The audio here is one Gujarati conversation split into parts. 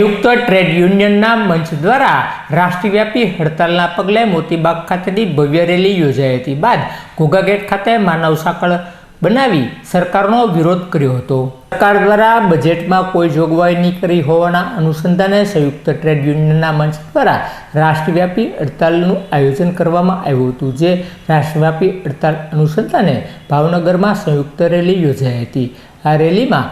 સંયુક્ત ટ્રેડ યુનિયનના મંચ દ્વારા રાષ્ટ્રવ્યાપી હડતાલના પગલે મોતીબાગ ખાતેની ભવ્ય રેલી યોજાઈ હતી બાદ ઘોઘાગેટ ખાતે માનવ સાંકળ બનાવી સરકારનો વિરોધ કર્યો હતો. સરકાર દ્વારા બજેટમાં કોઈ જોગવાઈ નહીં કરી હોવાના અનુસંધાને સંયુક્ત ટ્રેડ યુનિયનના મંચ દ્વારા રાષ્ટ્રવ્યાપી હડતાલનું આયોજન કરવામાં આવ્યું હતું, જે રાષ્ટ્રવ્યાપી હડતાલ અનુસંધાને ભાવનગરમાં સંયુક્ત રેલી યોજાઈ હતી. આ રેલીમાં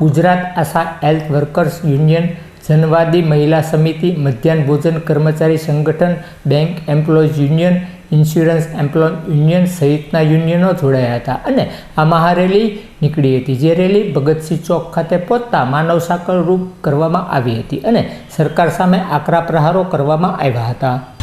Gujarat ASHA health workers union Janwadi Mahila Samiti, મધ્યાહન ભોજન કર્મચારી સંગઠન, bank employees union, insurance employ union સહિતના યુનિયનો જોડાયા હતા. અને આ મહારેલી નીકળી હતી, જે રેલી ભગતસિંહ ચોક ખાતે પહોંચતા માનવ સાંકળ રૂપ કરવામાં આવી હતી અને સરકાર સામે આકરા પ્રહારો કરવામાં આવ્યા હતા.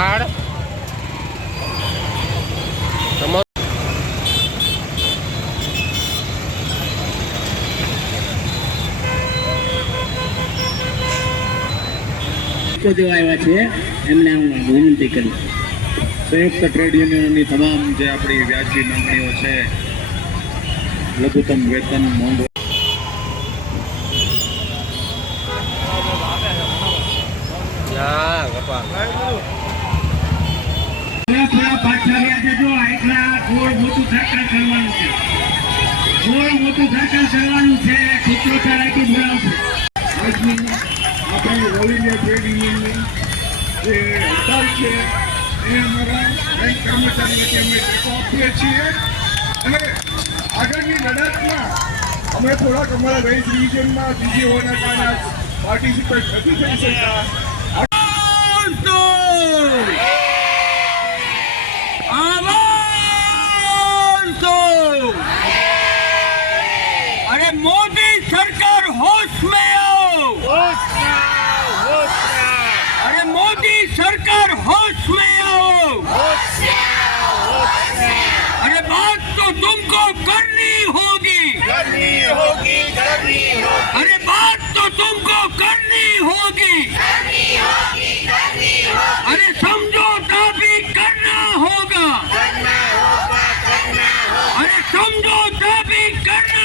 કાર્ડ આવ્યા છે, એમને હું વિનંતી કરી સંયુક્ત ટ્રેડ યુનિયનની તમામ જે આપણી વ્યાજબી માંગણીઓ છે, લઘુત્તમ, વેતન મોંઘો મોટું સરકાર કરવાનું છે સિત્તોતેર આટલું બોલાવશે આપણે ઓલ ટ્રેડ યુનિયનની જે હડતાલ છે, એ અમારા બેંક કર્મચારી વચ્ચે અમે ટેકો આપીએ છીએ. અને આગળની લડતમાં અમે થોડાક અમારા વેસ્ટ રિજનમાં બીજી હોવાના કારણે પાર્ટિસિપેટ નથી થઈ શકતા. करनी होगी करनी होगी अरे बात तो तुमको करनी होगी करनी होगी करनी होगी अरे समझो भी करना होगा करना होगा करना होगा अरे समझो भी करना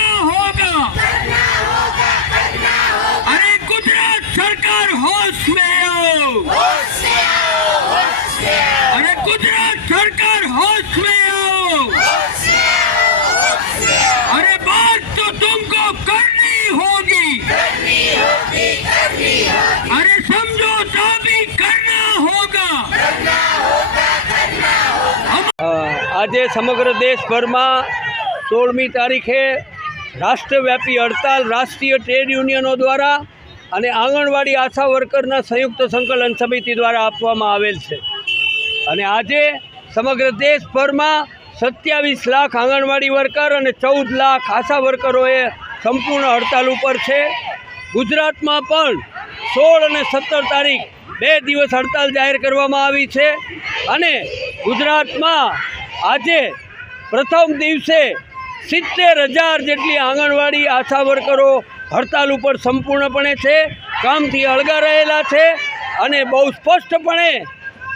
આજે સમગ્ર દેશભરમાં સોળમી તારીખે રાષ્ટ્રવ્યાપી હડતાલ રાષ્ટ્રીય ટ્રેડ યુનિયનો દ્વારા અને આંગણવાડી આશા વર્કરના સંયુક્ત સંકલન સમિતિ દ્વારા આપવામાં આવેલ છે. અને આજે સમગ્ર દેશભરમાં સત્યાવીસ લાખ આંગણવાડી વર્કર અને ચૌદ લાખ આશા વર્કરોએ સંપૂર્ણ હડતાલ ઉપર છે. ગુજરાતમાં પણ સોળ અને સત્તર તારીખ બે દિવસ હડતાલ જાહેર કરવામાં આવી છે અને ગુજરાતમાં આજે પ્રથમ દિવસે સિત્તેર હજાર જેટલી આંગણવાડી આશા વર્કરો હડતાલ ઉપર સંપૂર્ણપણે છે, કામથી અળગા રહેલા છે અને બહુ સ્પષ્ટપણે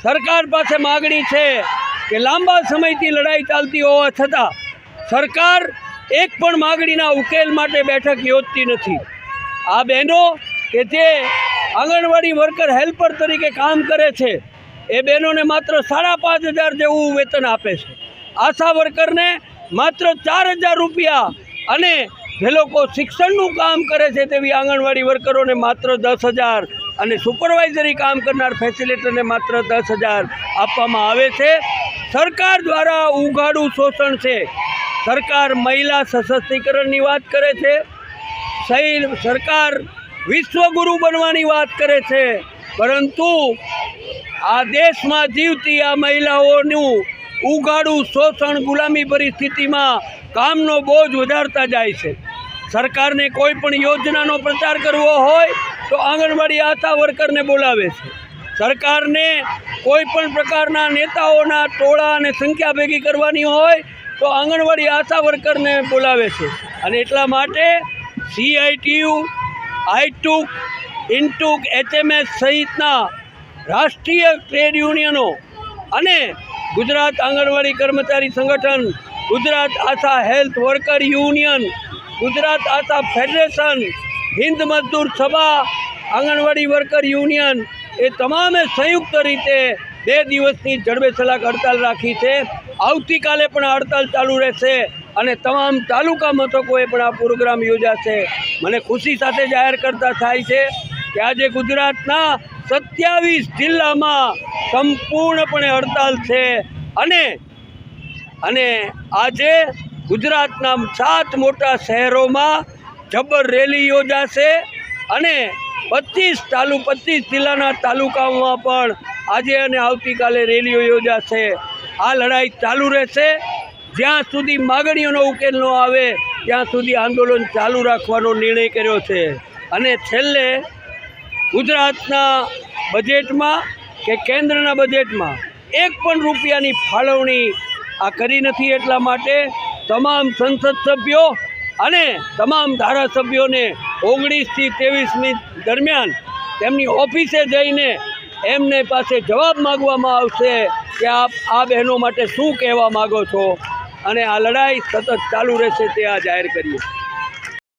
સરકાર પાસે માગણી છે કે લાંબા સમયથી લડાઈ ચાલતી હોવા છતાં સરકાર એક પણ માગણીના ઉકેલ માટે બેઠક યોજતી નથી. આ બહેનો કે જે આંગણવાડી વર્કર હેલ્પર તરીકે કામ કરે છે એ બહેનોને માત્ર સાડા પાંચ હજાર જેવું વેતન આપે છે. આશા વર્કરને માત્ર ચાર હજાર રૂપિયા અને જે લોકો શિક્ષણનું કામ કરે છે તેવી આંગણવાડી વર્કરોને માત્ર દસ હજાર અને સુપરવાઇઝરી કામ કરનાર ફેસિલિટરને માત્ર દસ હજાર આપવામાં આવે છે. સરકાર દ્વારા ઉઘાડું શોષણ છે. સરકાર મહિલા સશક્તિકરણની વાત કરે છે. સરકાર વિશ્વગુરુ બનવાની વાત કરે છે. પરંતુ આ દેશમાં જીવતી આ મહિલાઓનું ઉઘાડું શોષણ ગુલામી પરિસ્થિતિમાં કામનો બોજ વધારતા જાય છે. સરકારને કોઈ પણ યોજનાનો પ્રચાર કરવો હોય તો આંગણવાડી આશા વર્કરને બોલાવે છે. સરકારને કોઈ પણ પ્રકારના નેતાઓના ટોળા અને સંખ્યા ભેગી કરવાની હોય તો આંગણવાડી આશા વર્કરને બોલાવે છે. અને એટલા માટે સીઆઈટીયુ આઈટુક ઇન્ટુક એચએમએસ સહિતના રાષ્ટ્રીય ટ્રેડ યુનિયનો અને Gujarat Anganwadi Karmachari Sangathan, Gujarat ASHA health worker union, Gujarat ASHA federation, Hind Mazdoor Sabha, anganwadi worker union એ તમામે સંયુક્ત રીતે બે દિવસની જડબે સલાક હડતાલ રાખી છે. આવતીકાલે પણ હડતાલ ચાલુ રહેશે અને તમામ તાલુકા મથકોએ પણ આ પ્રોગ્રામ યોજાશે. મને ખુશી સાથે જાહેર કરતા થાય છે. કે આજે ગુજરાતના સત્યાવીસ જિલ્લામાં સંપૂર્ણપણે હડતાલ છે. અને અને આજે ગુજરાતના સાત મોટા શહેરોમાં જબર રેલી યોજાશે અને પચીસ તાલુ પચીસ જિલ્લાના તાલુકાઓમાં પણ આજે અને આવતીકાલે રેલીઓ યોજાશે. આ લડાઈ ચાલુ રહેશે. જ્યાં સુધી માગણીઓનો ઉકેલ ન આવે, ત્યાં સુધી આંદોલન ચાલુ રાખવાનો નિર્ણય કર્યો છે. અને છેલ્લે ગુજરાતના બજેટમાં કે કેન્દ્રના બજેટમાં એક પણ રૂપિયાની ફાળવણી આ કરી નથી એટલા માટે તમામ સંસદ સભ્યો અને તમામ ધારાસભ્યોને ઓગણીસથી ત્રેવીસમી દરમિયાન તેમની ઓફિસે જઈને એમને પાસે જવાબ માગવામાં આવશે કે આપ આ બહેનો માટે શું કહેવા માગો છો? અને આ લડાઈ સતત ચાલુ રહેશે તે આ જાહેર કરીએ.